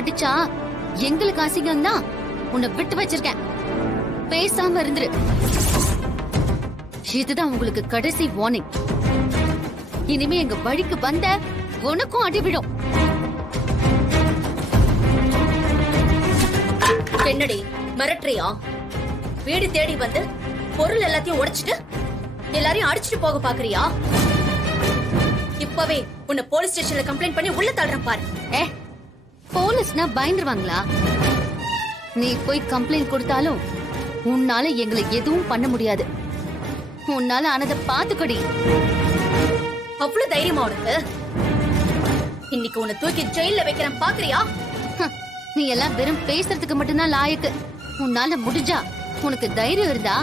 அடிச்சா எங்களுக்கு அசிங்கம் தான். உன்னை விட்டு வச்சிருக்கேன், பேசாம இருந்துரு. இதுதான் உங்களுக்கு கடைசி வார்னிங். இனிமே எங்க வழிக்கு வந்த உனக்கும் அடிவிடும். என்னடி மிரட்டுறியா? வீடு தேடி வந்து பொருள் எல்லாத்தையும் உடைச்சிட்டு எல்லாரையும் அடிச்சிட்டு போக பாக்குறியா? இப்பவே உன்னை போலீஸ் ஸ்டேஷன்ல கம்ப்ளைண்ட் பண்ணி உள்ள தள்ளுறேன் பாரு. போலீஸ்னா பயந்துருவாங்களா? நீ போய் கம்ப்ளைண்ட் கொடுத்தாலும் உன்னால எங்களை எதுவும் பண்ண முடியாது. உன்னால ஆனதை பாத்துக்கடி. அவ்வளவு தைரியமா உனக்கு? இன்னைக்கு உன்னை தூக்கி ஜெயில வைக்கிறேன் பாக்குறியா? நீ எல்லாம் வெறும் பேசுறதுக்கு மட்டும்தான் லாயக்கு. உன்னால முடிஞ்சா, உனக்கு தைரியம் இருந்தா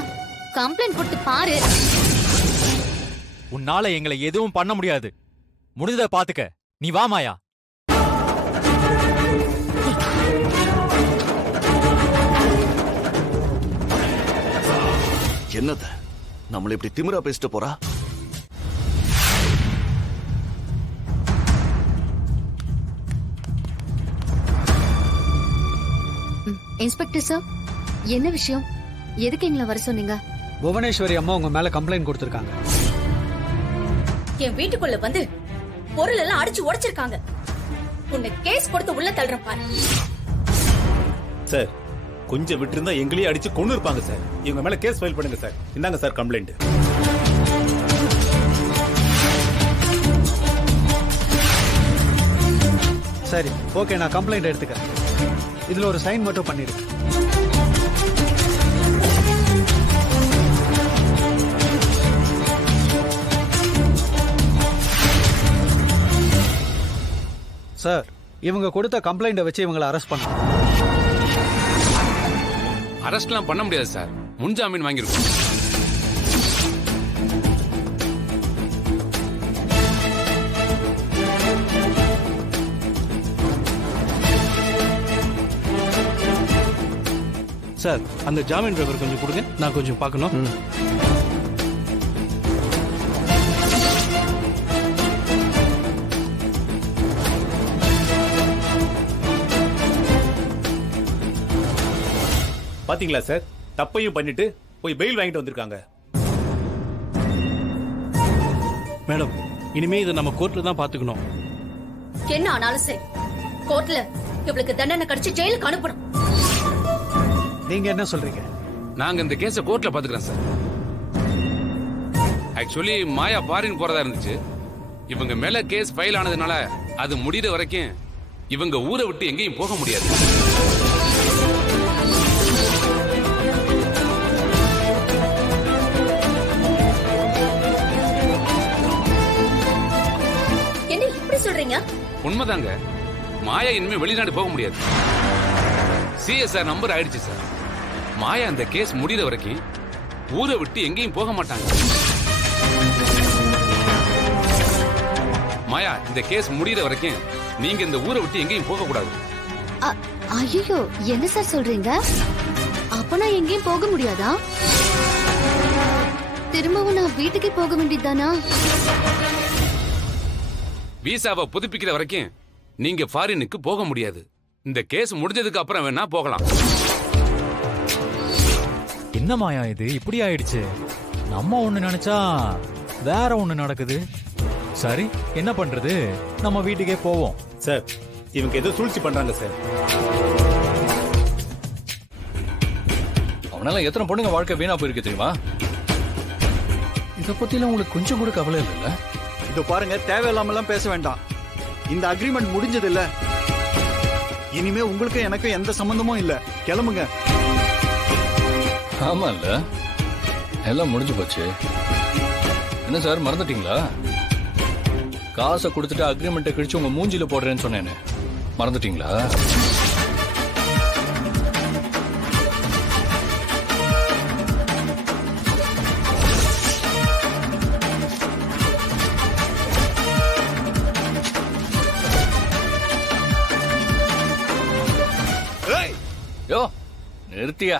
கம்ப்ளைண்ட் கொடுத்து பாரு. உன்னால எங்களை எதுவும் பண்ண முடியாது. முடிஞ்சத பாத்துக்க. நீ வா மாயா. என்னத நம்மள இப்படி திமிரா பேசிட்டு போறா? இன்ஸ்பெக்டர் சார், என்ன விஷயம்? எதுக்கு எங்களை வர சொன்னீங்க? புவனேஸ்வரி அம்மா உங்க மேல கம்ப்ளைண்ட் கொடுத்திருக்காங்க. என் வீட்டுக்குள்ள வந்து பொருள் எல்லாம் அடிச்சு உடைச்சிருக்காங்க. உன்னை கேஸ் கொடுத்து உள்ள தள்ளுறேன் பாரு. சார், கொஞ்சம் விட்டு இருந்தா எங்களையே அடிச்சு கொண்டு இருப்பாங்க சார். இவங்க மேல கேஸ் ஃபைல் பண்ணுங்க சார். இந்தாங்க சார் கம்ப்ளைண்ட். சரி, ஓகே, நான் கம்ப்ளைண்ட் எடுத்துக்கிறேன். இதுல ஒரு சைன் மட்டும் பண்ணிருக்கேன். சார், இவங்க கொடுத்த கம்ப்ளைண்ட வச்சு இவங்களை அரெஸ்ட் பண்ணலாம். அரெஸ்ட்லாம் பண்ண முடியாது சார். முன்ஜாமீன் வாங்கிருக்கோம். சார், அந்த ஜாமீன் பேப்பர் கொஞ்சம் கொடுங்க, நான் கொஞ்சம் பார்க்கணும். பாத்தீங்களா சார், தப்பையும் பண்ணிட்டு போய் பெயில் வாங்கிட்டு வந்திருக்காங்க. மேடம், இனிமே இதை நம்ம கோர்ட்ல தான் பாத்துக்கணும். என்ன ஆனாலும் சரி, கோர்ட்ல இவளுக்கு தண்டனை கிடைச்சு ஜெயிலுக்கு அனுப்பணும். நீங்க என்ன சொல்றீங்க? நாங்க இந்த கேஸ கோர்ட்ல பாத்துக்கிறோம் சார். ஆக்சுவலி மாயா ஃபாரின் போறதா இருந்துச்சு. இவங்க மேல கேஸ் ஃபைல் ஆனதுனால அது முடிகிற வரைக்கும் இவங்க ஊரை விட்டு எங்கேயும் போக முடியாது. என்ன இப்படி சொல்றீங்க? உண்மைதாங்க. மாயா இனிமே வெளிநாடு போக முடியாது. சிஎஸ்ஆர் நம்பர் ஆயிடுச்சு சார். மாயா இந்த கேஸ் முடிகிற வரைக்கும் ஊரை விட்டு எங்கேயும் போக மாட்டாங்க. மாயா, இந்த கேஸ் முடிகிற வரைக்கும் நீங்க இந்த ஊரை விட்டு எங்கேயும் போக கூடாது. ஐயோ, என்ன சார் சொல்றீங்க? அப்ப நான் எங்கேயும் போக முடியாதா? திரும்பவும் நான் வீட்டுக்கே போக வேண்டியதானா? விசாவை புதுப்பிக்கிற வரைக்கும் நீங்க ஃபாரினுக்கு போக முடியாது. இந்த கேஸ் முடிஞ்சதுக்கு அப்புறம் வேணா போகலாம். என்ன மாயா இது இப்படி ஆயிடுச்சு? நம்ம ஒண்ணு நினைச்சா வேற ஒண்ணு நடக்குது. சரி, என்ன பண்றது? நம்ம வீட்டுக்கே போவோம். சார், இவங்க ஏதோ சூழ்ச்சி பண்றாங்க சார். அவனால எத்தனை பொண்ணுங்க வாழ்க்கை வீணா போயிருக்கு தெரியுமா? இத பத்திலாம் உங்களுக்கு கொஞ்சம் கூட கவலை இல்ல? இது பாருங்க, தேவையில்லாமலாம் பேச வேண்டாம். இந்த அக்ரிமெண்ட் முடிஞ்சது இல்ல. இனிமே உங்களுக்கு எனக்கு எந்த சம்பந்தமும் இல்ல. கிளம்புங்க. ஆமா இல்ல, எல்லாம் முடிஞ்சு போச்சு. என்ன சார், மறந்துட்டீங்களா? காசை கொடுத்துட்டு அக்ரிமெண்ட்டை கிழிச்சு உங்க மூஞ்சில போடுறேன்னு சொன்னேன்னு மறந்துட்டீங்களா? யோ, நிறுத்தியா?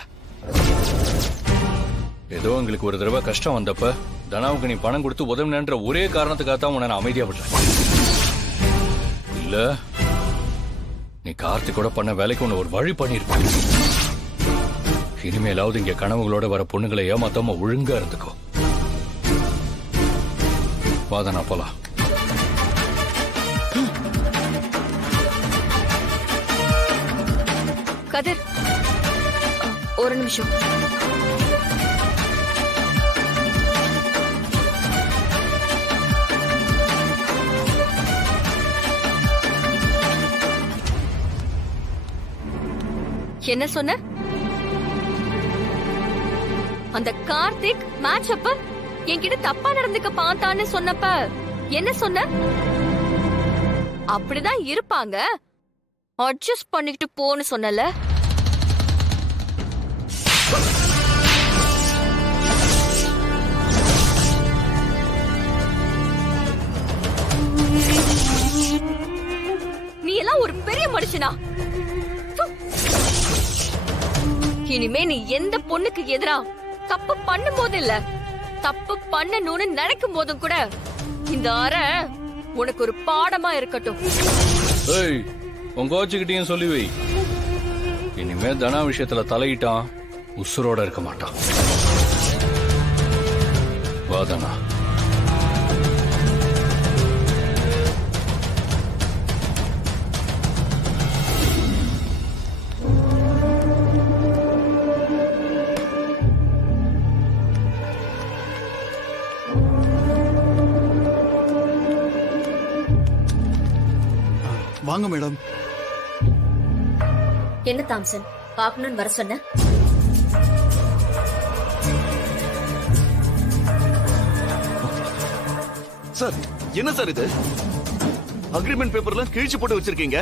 ஏதோ எங்களுக்கு ஒரு தடவை கஷ்டம் வந்தப்ப தனாவுக்கு நீ பணம் கொடுத்து உதவினன்ற ஒரே காரணத்துக்காக தான் உன்னை நான் அமைதியா விடுறேன். இல்ல, நீ கார்த்திகோட பண்ண வேலைக்கு ஒன்று ஒரு வழி பண்ணிருப்ப. இனிமேலாவது இங்க கனவுகளோட வர பொண்ணுங்களை ஏமாத்தாம ஒழுங்கா இருந்துக்கோ. வாதனா போலாம். கதிர், ஒரு நிமிஷம். என்ன சொன்ன? அந்த கார்த்திக் மேட்ச் அப்ப என்கிட்ட தப்பா நடந்துக்க பார்த்தான்னு சொன்னப்ப என்ன சொன்ன? அப்படிதான் இருப்பாங்க, அட்ஜஸ்ட் பண்ணிக்கிட்டு போன்னு சொன்னல. நீ எல்லாம் ஒரு பெரிய மனுஷனா? இனிமே நீ எந்த பொண்ணுக்கு எதிரா தப்பு பண்ணும் போது இல்ல, தப்பு பண்ணணும்னு நினைக்கும் போதும் கூட இந்த அறை உனக்கு ஒரு பாடமா இருக்கட்டும். ஏய், உங்க கோச்சுக்கிட்டையும் சொல்லி வை. இனிமே தனா விஷயத்துல தலையிட்டான் உசுரோட இருக்க மாட்டான். வாதனா. வாங்க மேடம். என்ன தாம்சன், பாக்கணும்னு வர சொன்ன? சார், என்ன சார் இது? அக்ரிமெண்ட் பேப்பர்லாம் கிழிச்சு போட்டு வச்சிருக்கீங்க.